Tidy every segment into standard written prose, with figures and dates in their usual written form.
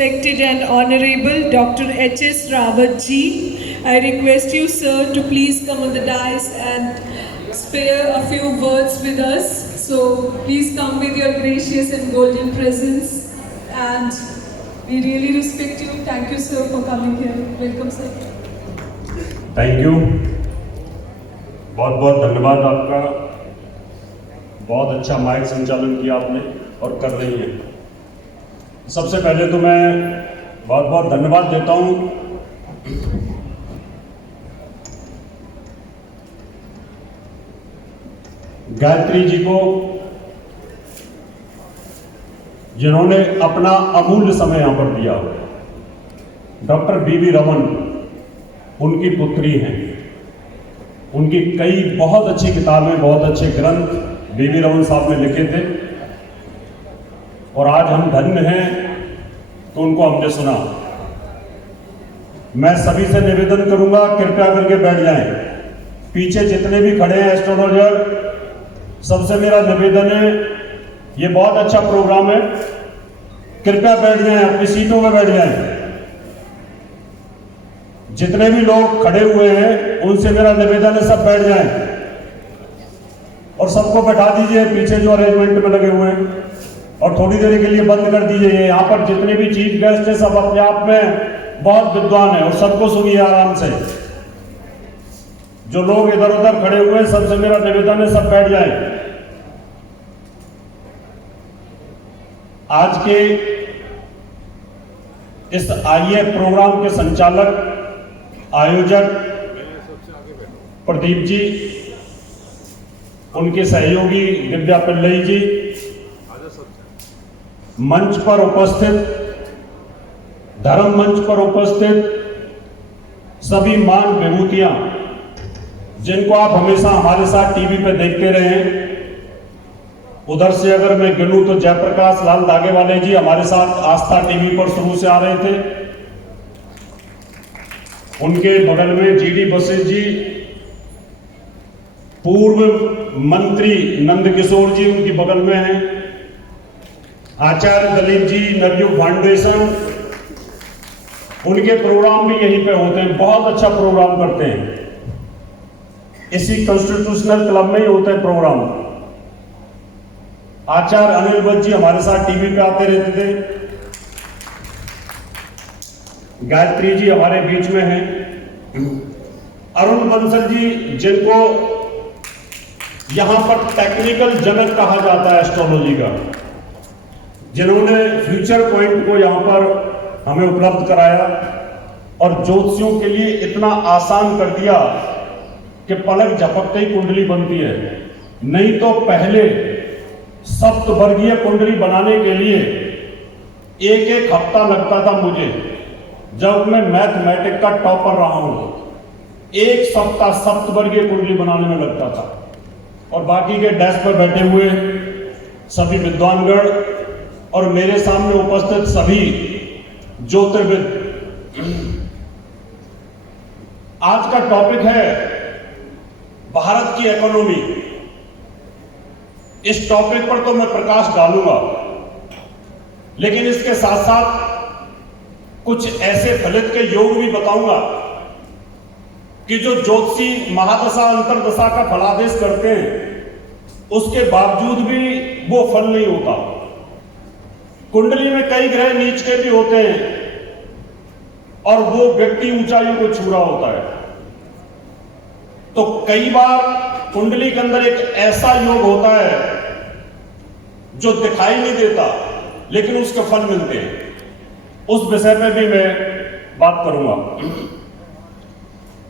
Respected and Honorable Dr. H.S. Rawat ji, I request you, sir, to please come on the dais and spare a few words with us. So please come with your gracious and golden presence. And we really respect you. Thank you, sir, for coming here. Welcome, sir. Thank you, बहुत बहुत धन्यवाद आपका। बहुत अच्छा mic संचालन किया आपने और कर रही हैं। सबसे पहले तो मैं बहुत बहुत धन्यवाद देता हूं गायत्री जी को, जिन्होंने अपना अमूल्य समय यहां पर दिया। डॉक्टर बीवी रमन उनकी पुत्री हैं। उनकी कई बहुत अच्छी किताबें, बहुत अच्छे ग्रंथ बीवी रमन साहब ने लिखे थे और आज हम धन्य हैं तो उनको हमने सुना। मैं सभी से निवेदन करूंगा, कृपया करके बैठ जाएं। पीछे जितने भी खड़े हैं एस्ट्रोलॉजर, सबसे मेरा निवेदन है, ये बहुत अच्छा प्रोग्राम है, कृपया बैठ जाएं, अपनी सीटों में बैठ जाएं। जितने भी लोग खड़े हुए हैं उनसे मेरा निवेदन है, सब बैठ जाएं और सबको बैठा दीजिए पीछे जो अरेंजमेंट में लगे हुए हैं, और थोड़ी देर के लिए बंद कर दीजिए। यहाँ पर जितने भी चीफ गेस्ट हैं सब अपने आप में बहुत विद्वान हैं और सबको सुनिए आराम से। जो लोग इधर उधर खड़े हुए हैं सबसे मेरा निवेदन है, सब बैठ जाएं। आज के इस आईएफ प्रोग्राम के संचालक, आयोजक प्रदीप जी, उनके सहयोगी दिव्या पिल्लई जी, मंच पर उपस्थित, धर्म मंच पर उपस्थित सभी मान विभूतियां, जिनको आप हमेशा हमारे साथ टीवी पे देखते रहे हैं। उधर से अगर मैं गिनूं तो जयप्रकाश लाल धागेवाले जी हमारे साथ आस्था टीवी पर शुरू से आ रहे थे। उनके बगल में जीडी बसेस जी, पूर्व मंत्री नंदकिशोर जी उनकी बगल में हैं। आचार्य दलीप जी, नवयुग फाउंडेशन, उनके प्रोग्राम भी यहीं पे होते हैं, बहुत अच्छा प्रोग्राम करते हैं। इसी कॉन्स्टिट्यूशनल क्लब में ही होते हैं प्रोग्राम। आचार्य अनिल भट्ट जी हमारे साथ टीवी पे आते रहते थे। गायत्री जी हमारे बीच में हैं। अरुण बंसल जी, जिनको यहां पर टेक्निकल जनक कहा जाता है एस्ट्रोलॉजी का, जिन्होंने फ्यूचर पॉइंट को यहां पर हमें उपलब्ध कराया और ज्योतिषियों के लिए इतना आसान कर दिया कि पलक झपकते ही कुंडली बनती है। नहीं तो पहले सप्तवर्गीय कुंडली बनाने के लिए एक एक हफ्ता लगता था मुझे, जब मैं मैथमेटिक का टॉपर रहा हूं। एक सप्ताह सप्तवर्गीय कुंडली बनाने में लगता था। और बाकी के डेस्क पर बैठे हुए सभी विद्वानगण और मेरे सामने उपस्थित सभी ज्योतिर्विद। आज का टॉपिक है भारत की इकोनॉमी। इस टॉपिक पर तो मैं प्रकाश डालूंगा, लेकिन इसके साथ साथ कुछ ऐसे फलित के योग भी बताऊंगा कि जो ज्योतिषी महादशा अंतरदशा का फलादेश करते हैं उसके बावजूद भी वो फल नहीं होता। कुंडली में कई ग्रह नीच के भी होते हैं और वो व्यक्ति ऊंचाइयों को छू रहा होता है। तो कई बार कुंडली के अंदर एक ऐसा योग होता है जो दिखाई नहीं देता लेकिन उसके फल मिलते हैं। उस विषय पे भी मैं बात करूंगा।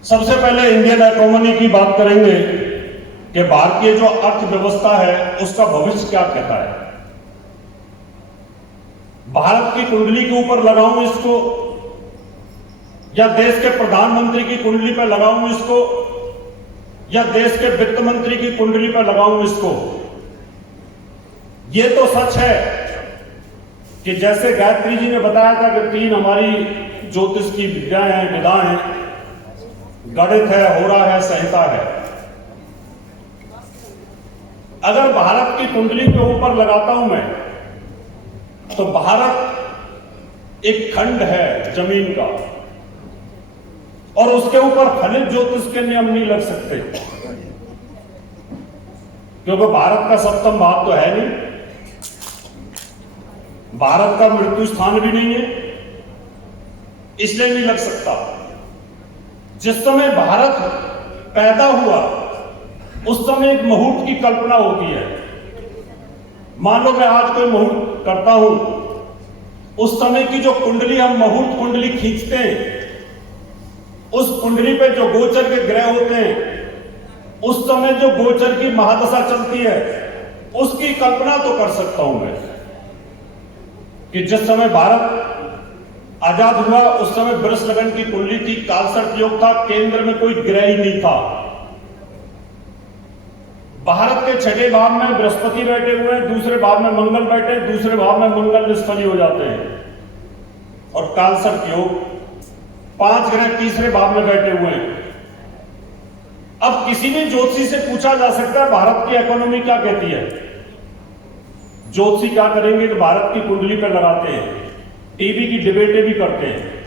सबसे पहले इंडियन इकोनॉमी की बात करेंगे कि भारतीय जो अर्थव्यवस्था है उसका भविष्य क्या कहता है। भारत की कुंडली के ऊपर लगाऊं इसको या देश के प्रधानमंत्री की कुंडली पर लगाऊं इसको या देश के वित्त मंत्री की कुंडली पर लगाऊं इसको। यह तो सच है कि जैसे गायत्री जी ने बताया था कि 3 हमारी ज्योतिष की विद्याएं हैं, विधाएं हैं, गणित है, होरा है, संहिता है। अगर भारत की कुंडली के ऊपर लगाता हूं मैं तो भारत एक खंड है जमीन का और उसके ऊपर खनिज ज्योतिष के नियम नहीं लग सकते, क्योंकि भारत का सप्तम भाग तो है नहीं, भारत का मृत्यु स्थान भी नहीं है, इसलिए नहीं लग सकता। जिस समय भारत पैदा हुआ उस समय एक मुहूर्त की कल्पना होती है। मान लो मैं आज कोई मुहूर्त करता हूं, उस समय की जो कुंडली हम मुहूर्त कुंडली खींचते हैं, उस कुंडली पे जो गोचर के ग्रह होते हैं, उस समय जो गोचर की महादशा चलती है, उसकी कल्पना तो कर सकता हूं मैं कि जिस समय भारत आजाद हुआ उस समय वृष लगन की कुंडली थी, कालसर्प योग था, केंद्र में कोई ग्रह ही नहीं था। भारत के छठे भाव में बृहस्पति बैठे हुए हैं, दूसरे भाव में मंगल बैठे, दूसरे भाव में मंगल निष्फली हो जाते हैं और कालसर्प योग 5 ग्रह तीसरे भाव में बैठे हुए हैं। अब किसी भी ज्योतिषी से पूछा जा सकता है भारत की इकोनॉमी क्या कहती है। ज्योतिषी क्या करेंगे कि भारत की कुंडली पर लगाते हैं, टीवी की डिबेटें भी करते हैं।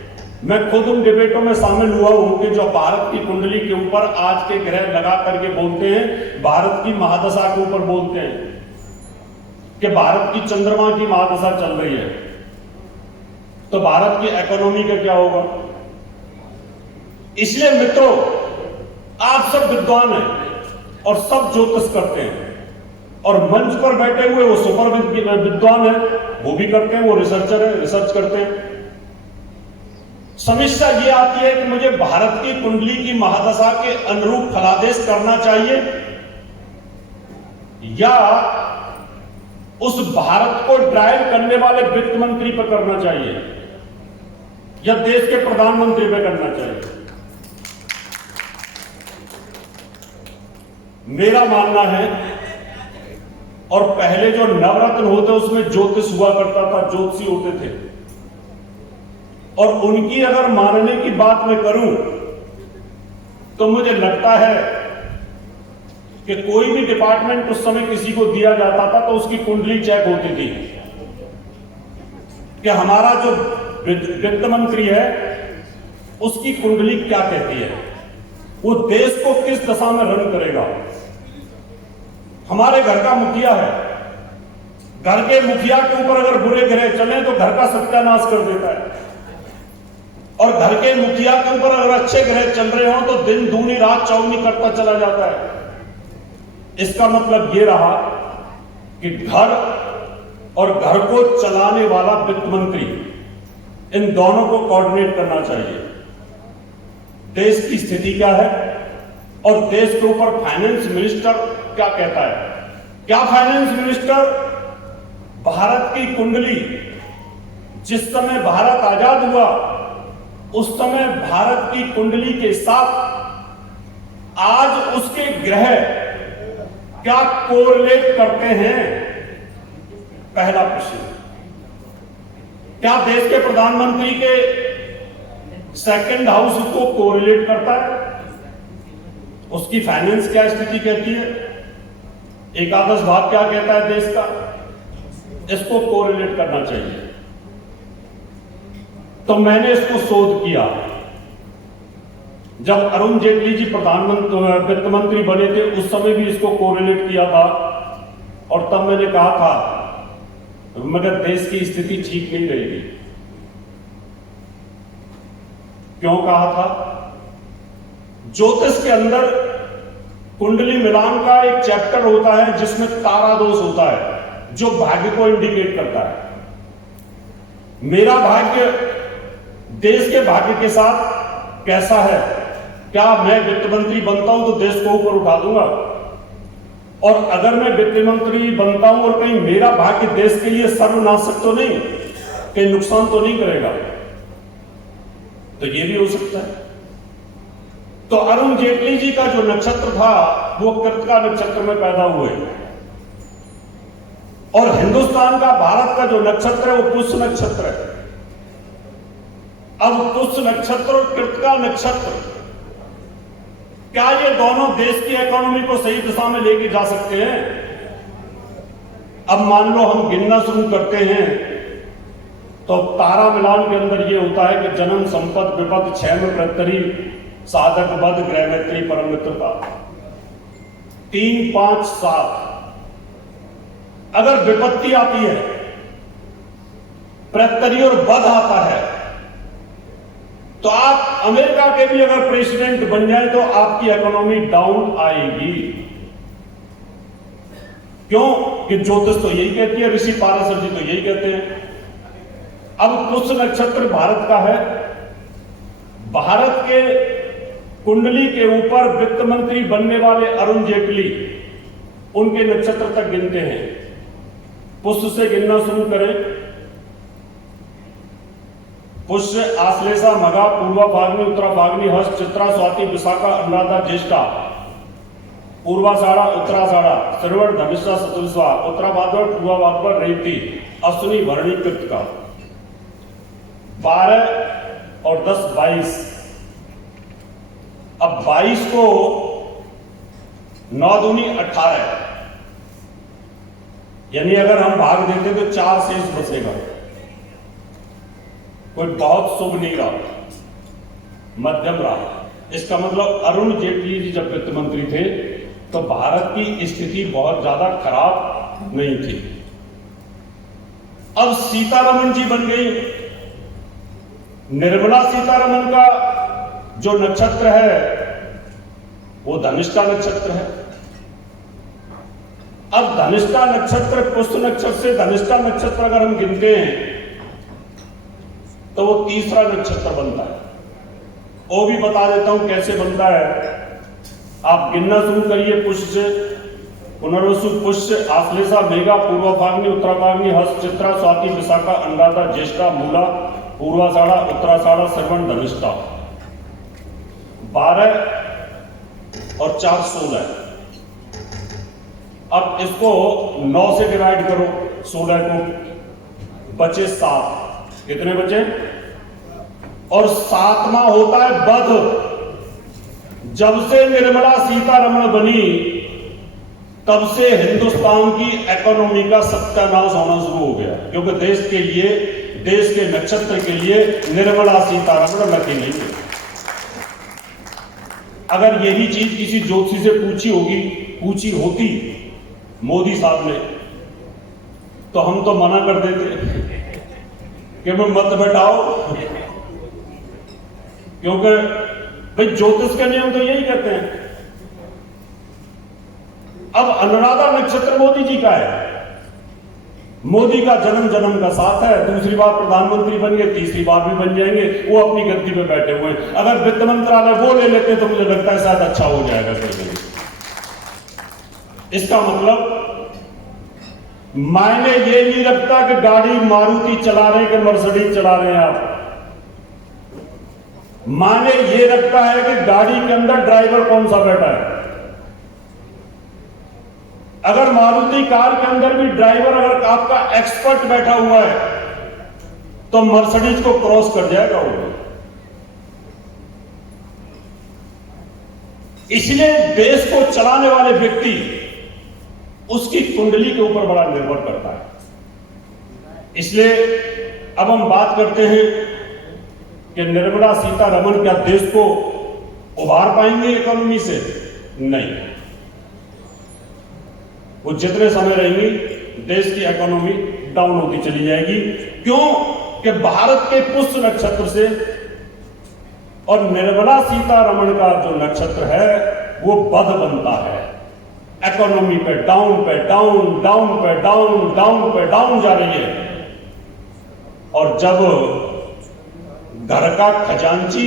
मैं खुद उन डिबेटों में शामिल हुआ हूं कि जो भारत की कुंडली के ऊपर आज के ग्रह लगा करके बोलते हैं, भारत की महादशा के ऊपर बोलते हैं कि भारत की चंद्रमा की महादशा चल रही है, तो भारत की इकोनॉमी का क्या होगा। इसलिए मित्रों, आप सब विद्वान हैं और सब ज्योतिष करते हैं और मंच पर बैठे हुए वो सुपर विद्वान है, वो भी करते हैं, वो रिसर्चर है, रिसर्च करते हैं। समस्या ये आती है कि मुझे भारत की कुंडली की महादशा के अनुरूप फलादेश करना चाहिए या उस भारत को ड्राइव करने वाले वित्त मंत्री पर करना चाहिए या देश के प्रधानमंत्री पर करना चाहिए। मेरा मानना है, और पहले जो नवरत्न होते उसमें ज्योतिष हुआ करता था, ज्योतिषी होते थे, और उनकी अगर मानने की बात मैं करूं तो मुझे लगता है कि कोई भी डिपार्टमेंट उस समय किसी को दिया जाता था तो उसकी कुंडली चेक होती थी कि हमारा जो वित्त मंत्री है उसकी कुंडली क्या कहती है, वो देश को किस दशा में रन करेगा। हमारे घर का मुखिया है, घर के मुखिया के ऊपर अगर बुरे ग्रह चले तो घर का सत्यानाश कर देता है, और घर के मुखिया के ऊपर अगर अच्छे ग्रह चल रहे हो तो दिन दूनी रात चौगुनी करता चला जाता है। इसका मतलब यह रहा कि घर और घर को चलाने वाला वित्त मंत्री, इन दोनों को कोऑर्डिनेट करना चाहिए। देश की स्थिति क्या है और देश के ऊपर फाइनेंस मिनिस्टर क्या कहता है। क्या फाइनेंस मिनिस्टर भारत की कुंडली, जिस समय भारत आजाद हुआ उस समय भारत की कुंडली के साथ आज उसके ग्रह क्या कोरिलेट करते हैं, पहला प्रश्न। क्या देश के प्रधानमंत्री के सेकंड हाउस को कोरिलेट करता है, उसकी फाइनेंस क्या स्थिति कहती है, एकादश भाग क्या कहता है देश का, इसको कोरिलेट करना चाहिए। तो मैंने इसको शोध किया। जब अरुण जेटली जी प्रधानमंत्री वित्त मंत्री बने थे उस समय भी इसको कोरिलेट किया था, और तब मैंने कहा था मगर देश की स्थिति ठीक नहीं रहेगी। क्यों कहा था? ज्योतिष के अंदर कुंडली मिलान का एक चैप्टर होता है जिसमें तारा दोष होता है जो भाग्य को इंडिकेट करता है। मेरा भाग्य देश के भाग्य के साथ कैसा है, क्या मैं वित्त मंत्री बनता हूं तो देश को ऊपर उठा दूंगा, और अगर मैं वित्त मंत्री बनता हूं और कहीं मेरा भाग्य देश के लिए सर्वनाशक तो नहीं, कहीं नुकसान तो नहीं करेगा, तो ये भी हो सकता है। तो अरुण जेटली जी का जो नक्षत्र था वो कृतिका नक्षत्र में पैदा हुए, और हिंदुस्तान का, भारत का जो नक्षत्र है वो पुष्य नक्षत्र है। अब पुष्य नक्षत्र और कृतिका नक्षत्र, क्या ये दोनों देश की इकोनॉमी को सही दिशा में लेके जा सकते हैं? अब मान लो हम गिनना शुरू करते हैं तो तारा मिलान के अंदर ये होता है कि जन्म संपद विपद क्षेम प्रत्यरी साधक बद ग्रह मैत्री परम मित्रता 3 5 7। अगर विपत्ति आती है, प्रत्यरी और बद आता है, तो आप अमेरिका के भी अगर प्रेसिडेंट बन जाए तो आपकी इकोनॉमी डाउन आएगी। क्यों? कि ज्योतिष तो यही कहती है, ऋषि पाराशर जी तो यही कहते हैं। अब पुष्य नक्षत्र भारत का है। भारत के कुंडली के ऊपर वित्त मंत्री बनने वाले अरुण जेटली उनके नक्षत्र तक गिनते हैं। पुष्य से गिनना शुरू करें। पुष्य, आश्लेषा, मघा, पूर्वा फाल्गुनी, उत्तरा फाल्गुनी, हस्त, चित्रा, स्वाति, विशाखा, अनुराधा, ज्येष्ठा, पूर्वाषाढ़ा, उत्तराषाढ़ा, श्रवण, धनिष्ठा, शतभिषा, उत्तरा भाद्रपद, पूर्वा भाद्रपद, रेवती, अश्विनी, भरणी, कृत्तिका। 12 और 10 22। अब 22 को 9 दूनी 18, यानी अगर हम भाग देते तो 4 शेष बचेगा। कोई बहुत शुभ नहीं रहा, मध्यम रहा। इसका मतलब अरुण जेटली जी जब वित्त मंत्री थे तो भारत की स्थिति बहुत ज्यादा खराब नहीं थी। अब सीतारमण जी बन गई। निर्मला सीतारमण का जो नक्षत्र है वो धनिष्ठा नक्षत्र है। अब धनिष्ठा नक्षत्र पुष्य नक्षत्र से धनिष्ठा नक्षत्र अगर हम गिनते हैं तो वो तीसरा नक्षत्र बनता है। वो भी बता देता हूं कैसे बनता है। आप गिनना शुरू करिए। पुष्य से पुनर्वसु, पुष्य, आश्लेषा, मेघा, पूर्वा फाल्गुनी, उत्तरा फाल्गुनी, हस्त, चित्रा, स्वाति, विशाखा, अनुराधा, ज्येष्ठा, मूला, पूर्वाषाढ़ा, उत्तराषाढ़ा, श्रवण, धनिष्ठा। 12 और 4 16। अब इसको 9 से डिवाइड करो 16 को, बचे 7। कितने बचे? और 7वां होता है बध। जब से निर्मला सीतारमण बनी तब से हिंदुस्तान की इकोनॉमी का सत्यानाश होना शुरू हो गया, क्योंकि देश के लिए, देश के नक्षत्र के लिए निर्मला सीतारमण लकी नहीं है। अगर यही चीज किसी ज्योतिषी से पूछी होती मोदी साहब ने, तो हम तो मना कर देते कि मैं मत बैठाओ, क्योंकि भाई ज्योतिष के नियम तो यही कहते हैं। अब अनुराधा नक्षत्र मोदी जी का है। मोदी का जन्म जन्म का साथ है। दूसरी बार प्रधानमंत्री बन गए, तीसरी बार भी बन जाएंगे। वो अपनी गद्दी पे बैठे हुए हैं। अगर वित्त मंत्रालय वो ले लेते तो मुझे लगता है शायद अच्छा हो जाएगा कोई। इसका मतलब मायने ये नहीं रखता कि गाड़ी मारुति चला रहे हैं कि मर्सिडीज चला रहे हैं आप। मायने ये रखता है कि गाड़ी के अंदर ड्राइवर कौन सा बैठा है। अगर मारुति कार के अंदर भी ड्राइवर अगर आपका एक्सपर्ट बैठा हुआ है तो मर्सिडीज को क्रॉस कर जाएगा वो। इसलिए देश को चलाने वाले व्यक्ति उसकी कुंडली के ऊपर बड़ा निर्भर करता है। इसलिए अब हम बात करते हैं कि निर्मला सीतारमण क्या देश को उभार पाएंगे इकोनॉमी से? नहीं। वो जितने समय रहेंगी देश की इकोनॉमी डाउन होती चली जाएगी। क्यों? कि भारत के पुष्य नक्षत्र से और निर्मला सीतारमण का जो नक्षत्र है वो बध बनता है। इकोनॉमी पे डाउन पे डाउन, डाउन पे डाउन, डाउन पे डाउन जा रही है। और जब घर का खजांची,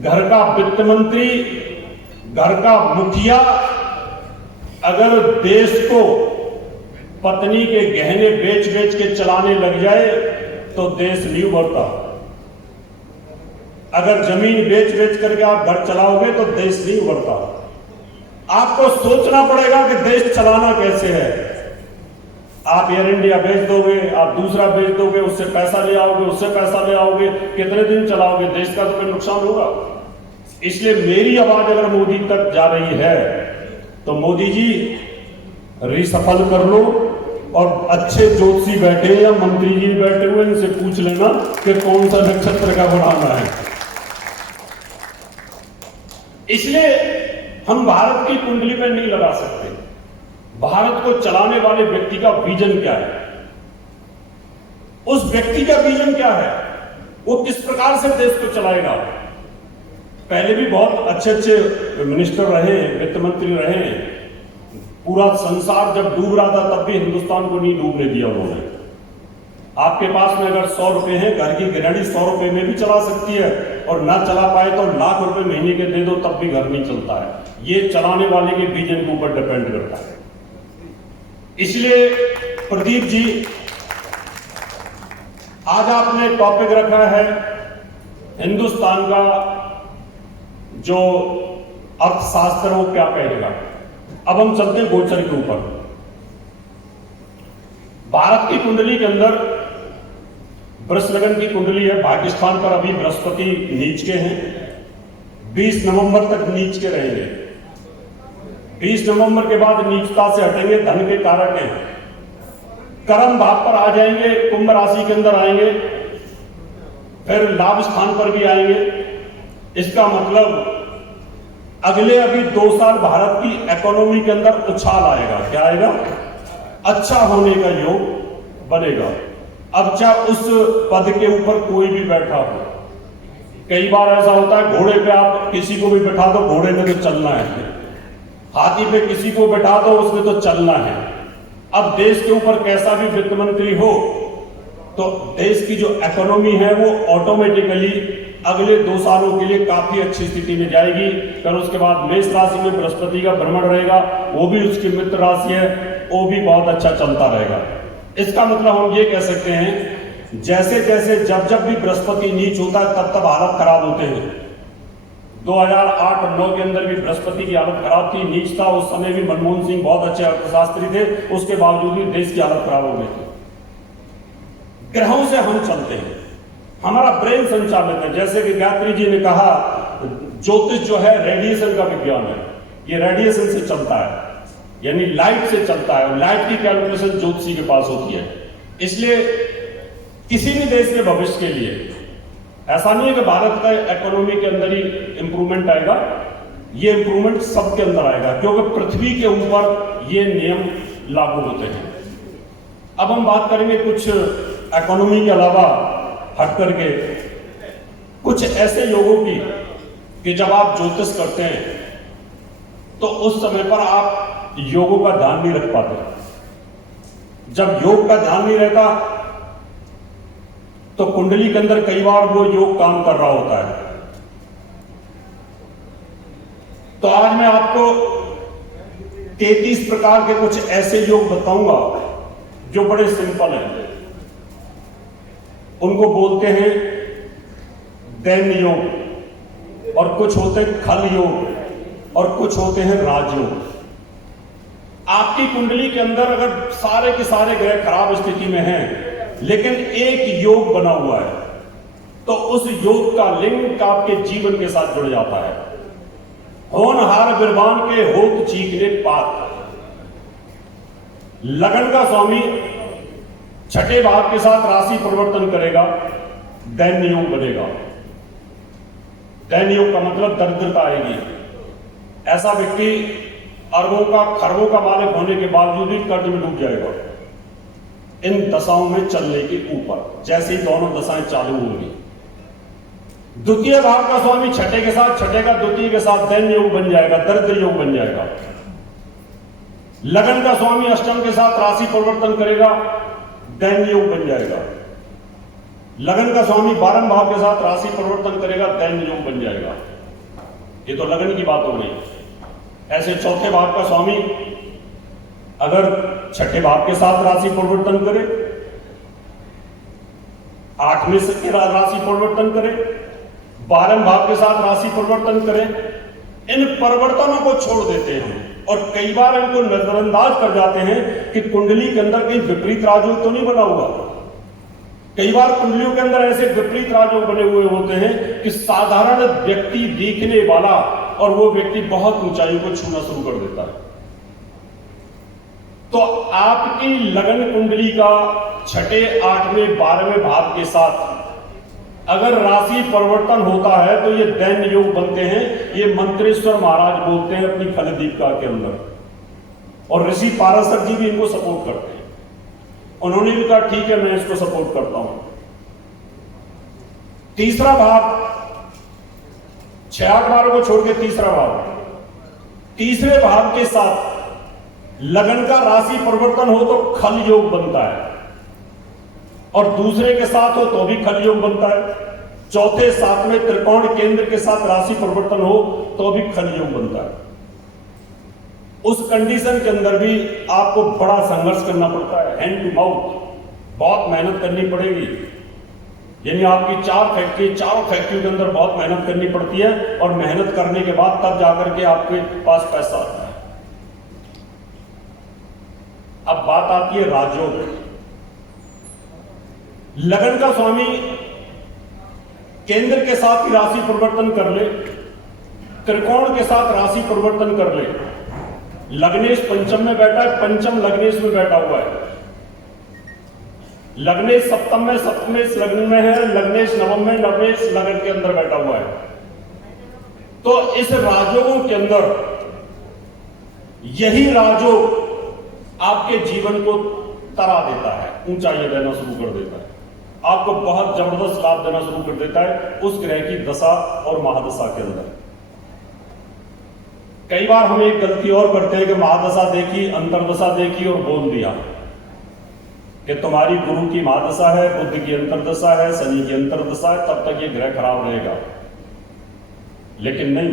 घर का वित्त मंत्री, घर का मुखिया अगर देश को पत्नी के गहने बेच बेच के चलाने लग जाए तो देश नहीं उभरता। अगर जमीन बेच बेच करके आप घर चलाओगे तो देश नहीं उभरता। आपको सोचना पड़ेगा कि देश चलाना कैसे है। आप एयर इंडिया बेच दोगे, आप दूसरा बेच दोगे, उससे पैसा ले आओगे, उससे पैसा ले आओगे, कितने दिन चलाओगे? देश का तो कोई नुकसान होगा। इसलिए मेरी आवाज अगर मोदी तक जा रही है तो मोदी जी रिसफल कर लो, और अच्छे ज्योतिषी बैठे या मंत्री जी बैठे हुए, इनसे पूछ लेना कि कौन सा नक्षत्र का बनाना है। इसलिए हम भारत की कुंडली पे नहीं लगा सकते। भारत को चलाने वाले व्यक्ति का विजन क्या है, उस व्यक्ति का विजन क्या है, वो किस प्रकार से देश को चलाएगा। पहले भी बहुत अच्छे अच्छे मिनिस्टर रहे, वित्त मंत्री रहे। पूरा संसार जब डूब रहा था तब भी हिंदुस्तान को नहीं डूबने दिया उन्होंने। आपके पास में अगर 100 रुपए हैं, घर की गृहिणी 100 रुपए में भी चला सकती है, और ना चला पाए तो लाख रुपए महीने के दे दो तब भी घर नहीं चलता है। ये चलाने वाले के विजन के ऊपर डिपेंड करता है। इसलिए प्रदीप जी, आज आपने टॉपिक रखा है हिंदुस्तान का जो अर्थशास्त्र वो क्या कहेगा। अब हम चलते हैं गोचर के ऊपर। भारत की कुंडली के अंदर वृष लगन की कुंडली है। पाकिस्तान पर अभी बृहस्पति नीच के हैं, 20 नवंबर तक नीच के रहेंगे। 20 नवंबर के बाद नीचता से हटेंगे, धन के कारक हैं, कर्म भाव पर आ जाएंगे, कुंभ राशि के अंदर आएंगे, फिर लाभ स्थान पर भी आएंगे। इसका मतलब अगले अभी 2 साल भारत की इकोनॉमी के अंदर उछाल आएगा। क्या आएगा? अच्छा होने का योग बनेगा। अब चाहे उस पद के ऊपर कोई भी बैठा हो, कई बार ऐसा होता है घोड़े पे आप किसी को भी बैठा दो, घोड़े में तो चलना है। हाथी पे किसी को बैठा दो, उसमें तो चलना है। अब देश के ऊपर कैसा भी वित्त मंत्री हो तो देश की जो इकोनॉमी है वो ऑटोमेटिकली अगले 2 सालों के लिए काफी अच्छी स्थिति में जाएगी। फिर उसके बाद मेष राशि में बृहस्पति का भ्रमण रहेगा, वो भी उसकी मित्र राशि है, वो भी बहुत अच्छा चलता रहेगा। इसका मतलब हम ये कह सकते हैं जैसे जैसे जब जब भी बृहस्पति नीच होता है तब तब हालत खराब होते हैं। 2008 और 9 के अंदर भी बृहस्पति की हालत खराब थी, नीच था। उस समय भी मनमोहन सिंह बहुत अच्छे अर्थशास्त्री थे, उसके बावजूद भी देश की हालत खराब हो गई थी। ग्रहों से हम चलते हैं, हमारा ब्रेन संचालित है। जैसे कि गायत्री जी ने कहा, ज्योतिष जो है रेडिएशन का विज्ञान है, ये रेडिएशन से चलता है, यानी लाइट से चलता है, और लाइट की कैलकुलेशन ज्योतिषी के पास होती है। इसलिए किसी भी देश के भविष्य के लिए ऐसा नहीं है कि भारत का इकोनॉमी के अंदर ही इंप्रूवमेंट आएगा, ये इंप्रूवमेंट सबके अंदर आएगा, क्योंकि पृथ्वी के ऊपर ये नियम लागू होते हैं। अब हम बात करेंगे कुछ इकोनॉमी के अलावा हट करके कुछ ऐसे योगों की कि जब आप ज्योतिष करते हैं तो उस समय पर आप योगों का ध्यान नहीं रख पाते। जब योग का ध्यान नहीं रहता तो कुंडली के अंदर कई बार वो योग काम कर रहा होता है। तो आज मैं आपको 33 प्रकार के कुछ ऐसे योग बताऊंगा जो बड़े सिंपल हैं। उनको बोलते हैं दैन्य योग, और कुछ होते हैं खल योग, और कुछ होते हैं राजयोग। आपकी कुंडली के अंदर अगर सारे के सारे ग्रह खराब स्थिति में हैं लेकिन एक योग बना हुआ है तो उस योग का लिंक आपके जीवन के साथ जुड़ जाता है। होनहार बिरबान के होत चीखने पात। लगन का स्वामी छठे भाव के साथ राशि परिवर्तन करेगा, दैन्य योग बनेगा। दैन्य योग का मतलब दरिद्रता आएगी। ऐसा व्यक्ति अरबों का खरबों का मालिक होने के बावजूद भी कर्ज में डूब जाएगा इन दशाओं में चलने के ऊपर, जैसे ही दोनों दशाएं चालू होंगी। द्वितीय भाव का स्वामी छठे के साथ, छठे का द्वितीय के साथ दैन्य योग बन जाएगा, दरिद्र योग बन जाएगा। लगन का स्वामी अष्टम के साथ राशि परिवर्तन करेगा, दैन्य योग बन जाएगा। लगन का स्वामी 12वें भाव के साथ राशि परिवर्तन करेगा, दैन्य योग बन जाएगा। ये तो लगन की बात हो गई। ऐसे चौथे भाव का स्वामी अगर छठे भाव के साथ राशि परिवर्तन करे, 8वें से राशि परिवर्तन करे, 12वें भाव के साथ राशि परिवर्तन करे, इन परिवर्तनों को छोड़ देते हैं और कई बार इनको नजरअंदाज कर जाते हैं कि कुंडली के अंदर कहीं विपरीत राजयोग तो नहीं बना हुआ। कई बार कुंडलियों के अंदर ऐसे विपरीत राजयोग बने हुए होते हैं कि साधारण व्यक्ति दिखने वाला और वो व्यक्ति बहुत ऊंचाई को छूना शुरू कर देता है। तो आपकी लगन कुंडली का छठे, 8वें, 12वें भाव के साथ अगर राशि परिवर्तन होता है तो ये दैन्य योग बनते हैं। ये मंत्रेश्वर महाराज बोलते हैं अपनी फलदीपिका के अंदर, और ऋषि पाराशर जी भी इनको सपोर्ट करते हैं। उन्होंने भी कहा ठीक है, मैं इसको सपोर्ट करता हूं। तीसरा भाव, 6, 8, 12 को छोड़ के तीसरा भाव, तीसरे भाव के साथ लगन का राशि परिवर्तन हो तो खल योग बनता है, और दूसरे के साथ हो तो भी खल योग बनता है। चौथे, 7वें त्रिकोण केंद्र के साथ राशि परिवर्तन हो तो भी खल योग बनता है। उस कंडीशन के अंदर भी आपको बड़ा संघर्ष करना पड़ता है, हैंड टू माउथ, बहुत मेहनत करनी पड़ेगी। यानी आपकी 4 फैक्ट्री, चारों फैक्ट्री के अंदर बहुत मेहनत करनी पड़ती है, और मेहनत करने के बाद तब जाकर के आपके पास पैसा आता है। अब बात आती है राजयोग। लगन का स्वामी केंद्र के साथ ही राशि परिवर्तन कर ले, त्रिकोण के साथ राशि परिवर्तन कर ले। लग्नेश पंचम में बैठा है, पंचम लग्नेश में बैठा हुआ है। लग्नेश सप्तम में, सप्तमेश लग्न में है, लग्नेश नवम में, नवमेश लगन के अंदर बैठा हुआ है। तो इस राजयोगों के अंदर यही राजयोग आपके जीवन को तरा देता है, ऊंचाइयां देना शुरू कर देता है, आपको बहुत जबरदस्त लाभ देना शुरू कर देता है उस ग्रह की दशा और महादशा के अंदर। कई बार हम एक गलती और करते हैं कि महादशा देखी, अंतरदशा देखी और बोल दिया कि तुम्हारी गुरु की महादशा है, बुध की अंतरदशा है, शनि की अंतरदशा है, तब तक ये ग्रह खराब रहेगा। लेकिन नहीं,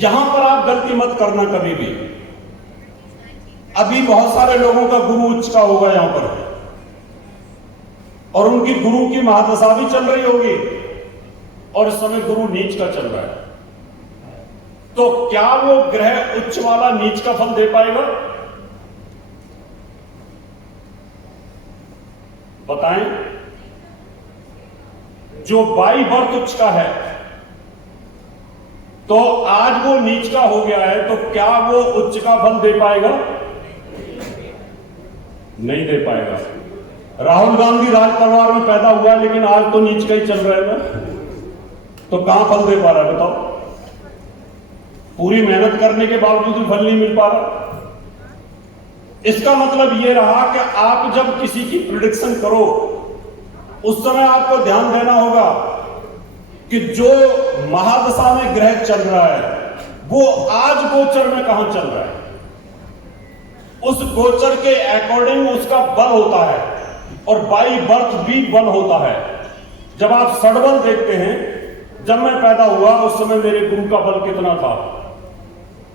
यहां पर आप गलती मत करना कभी भी। अभी बहुत सारे लोगों का गुरु उच्च का होगा यहां पर, और उनकी गुरु की महादशा भी चल रही होगी, और इस समय गुरु नीच का चल रहा है। तो क्या वो ग्रह उच्च वाला नीच का फल दे पाएगा? बताएं। जो बाई बर्थ उच्च का है, तो आज वो नीच का हो गया है, तो क्या वो उच्च का फल दे पाएगा? नहीं दे पाएगा। राहुल गांधी राज परिवार में पैदा हुआ, लेकिन आज तो नीच का ही चल रहा है ना, तो कहां फल दे पा रहा है बताओ? पूरी मेहनत करने के बावजूद भी फल नहीं मिल पा रहा। इसका मतलब यह रहा कि आप जब किसी की प्रिडिक्शन करो, उस समय आपको ध्यान देना होगा कि जो महादशा में ग्रह चल रहा है वो आज गोचर में कहां चल रहा है। उस गोचर के अकॉर्डिंग उसका बल होता है, और बाई बर्थ भी बल होता है। जब आप सडबल देखते हैं, जब मैं पैदा हुआ उस समय मेरे गुरु का बल कितना था,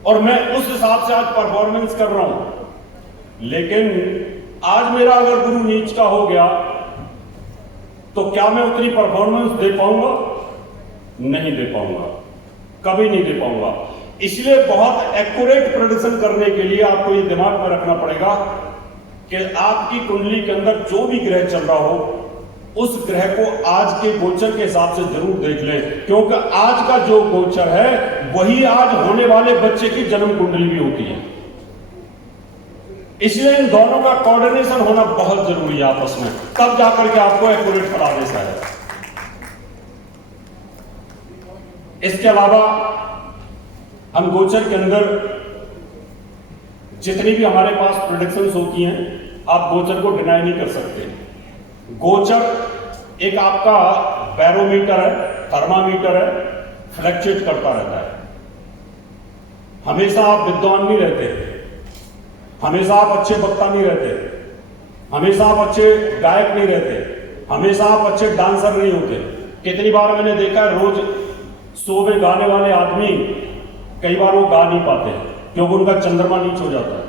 और मैं उस हिसाब से आज परफॉर्मेंस कर रहा हूं। लेकिन आज मेरा अगर गुरु नीच का हो गया, तो क्या मैं उतनी परफॉर्मेंस दे पाऊंगा? नहीं दे पाऊंगा, कभी नहीं दे पाऊंगा। इसलिए बहुत एक्यूरेट प्रेडिक्शन करने के लिए आपको ये दिमाग में रखना पड़ेगा कि आपकी कुंडली के अंदर जो भी ग्रह चल रहा हो, उस ग्रह को आज के गोचर के हिसाब से जरूर देख लें, क्योंकि आज का जो गोचर है वही आज होने वाले बच्चे की जन्म कुंडली भी होती है। इसलिए इन दोनों का कोऑर्डिनेशन होना बहुत जरूरी है आपस में, तब जाकर के आपको एक्यूरेट फलादेश है। इसके अलावा हम गोचर के अंदर जितनी भी हमारे पास प्रेडिक्शंस होती हैं, आप गोचर को डिनाई नहीं कर सकते। गोचर एक आपका बैरोमीटर है, थर्मामीटर है, फ्लक्चुएट करता रहता है। हमेशा आप विद्वान नहीं रहते, हमेशा आप अच्छे वक्ता नहीं रहते, हमेशा आप अच्छे गायक नहीं रहते, हमेशा आप अच्छे डांसर नहीं होते। कितनी बार मैंने देखा है, रोज शो में गाने वाले आदमी कई बार वो गा नहीं पाते क्योंकि उनका चंद्रमा नीच हो जाता है।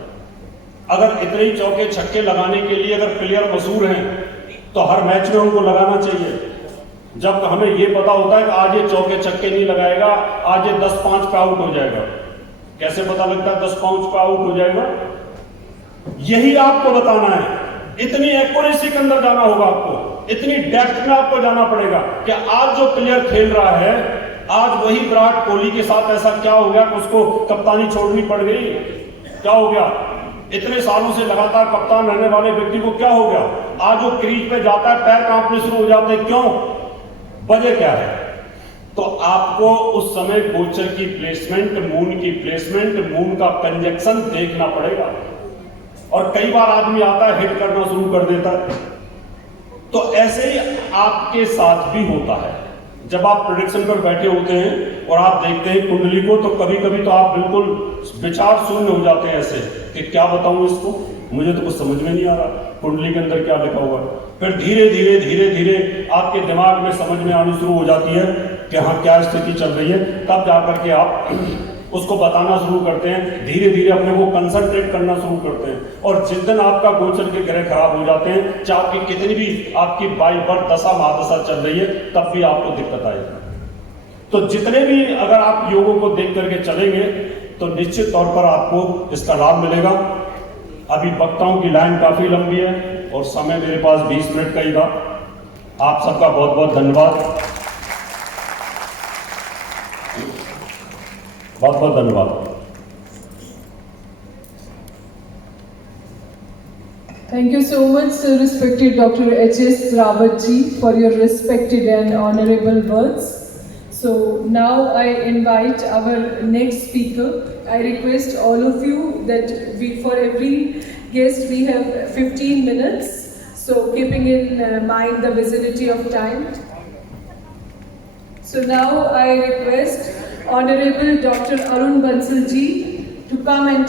अगर इतने ही चौके छक्के लगाने के लिए अगर प्लेयर मशहूर हैं, तो हर मैच में उनको लगाना चाहिए। जब हमें ये पता होता है कि आज ये चौके छक्के नहीं लगाएगा, आज ये 10-5 पे आउट हो जाएगा। कैसे पता लगता है 10-5 पे आउट हो जाएगा? यही आपको बताना है। इतनी एक्यूरेसी के अंदर जाना होगा आपको, इतनी डेप्थ में आपको जाना पड़ेगा कि आज जो प्लेयर खेल रहा है, आज वही विराट कोहली के साथ ऐसा क्या हो गया कि उसको कप्तानी छोड़नी पड़ गई, क्या हो गया? इतने सालों से लगातार कप्तान रहने वाले व्यक्ति को क्या हो गया? आज वो क्रीज पे जाता है, पैर कांपने शुरू हो जाते हैं। क्यों? वजह क्या है? तो आपको उस समय गोचर की प्लेसमेंट, मून की प्लेसमेंट, मून का कंजक्शन देखना पड़ेगा। और कई बार आदमी आता है, हिट करना शुरू कर देता है। तो ऐसे ही आपके साथ भी होता है। जब आप प्रेडिक्शन पर बैठे होते हैं और आप देखते हैं कुंडली को, तो कभी कभी तो आप बिल्कुल विचार शून्य हो जाते हैं ऐसे कि क्या बताऊं इसको, मुझे तो कुछ समझ में नहीं आ रहा कुंडली के अंदर क्या लिखा हुआ। फिर धीरे धीरे धीरे धीरे आपके दिमाग में समझ में आनी शुरू हो जाती है कि हाँ क्या स्थिति चल रही है। तब जाकर के आप उसको बताना शुरू करते हैं, धीरे धीरे अपने को कंसंट्रेट करना शुरू करते हैं। और जिस दिन आपका गोचर के ग्रह खराब हो जाते हैं, चाहे आपकी कितनी भी आपकी बाई बर्थ दशा महादशा चल रही है, तब भी आपको दिक्कत आएगी। तो जितने भी अगर आप योगों को देख करके चलेंगे तो निश्चित तौर पर आपको इसका लाभ मिलेगा। अभी वक्ताओं की लाइन काफी लंबी है और समय मेरे पास 20 मिनट का ही था। आप सबका बहुत बहुत धन्यवाद, बहुत बहुत धन्यवाद। Thank you so much, sir, respected Dr. H.S. Rawat ji, for your respected and honorable words. So now I invite our next speaker. I request all of you that for every guest we have 15 minutes. So keeping in mind the vicinity of time. So now I request Honorable Dr. Arun Bansal ji to come and take